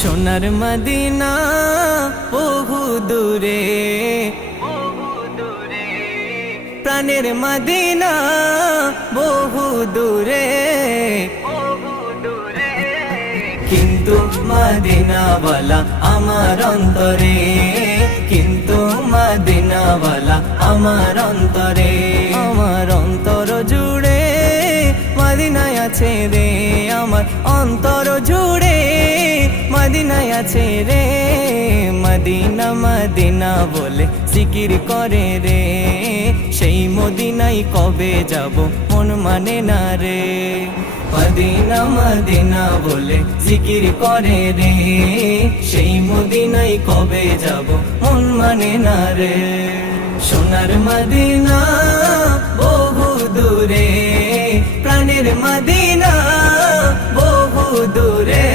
সোনার মদিনা বহু দূরে, প্রাণের মদিনা বহু দূরে, কিন্তু মদিনাওয়ালা আমার অন্তরে, কিন্তু মদিনাওয়ালা আমার অন্তরে। আমার অন্তর জুড়ে মদিনায় আছে রে, আমার অন্তর জুড়ে মদিনায় আছে রে। মদিনা মদিনা বলে জিকির করে রে, সেই মদিনায় কবে যাব মন মানে না রে। মদিনা মদিনা বলে জিকির করে রে, সেই মদিনায় কবে যাব মন মানে না রে। সোনার মদিনা বহু দূরে, প্রাণের মদিনা বহু দূরে।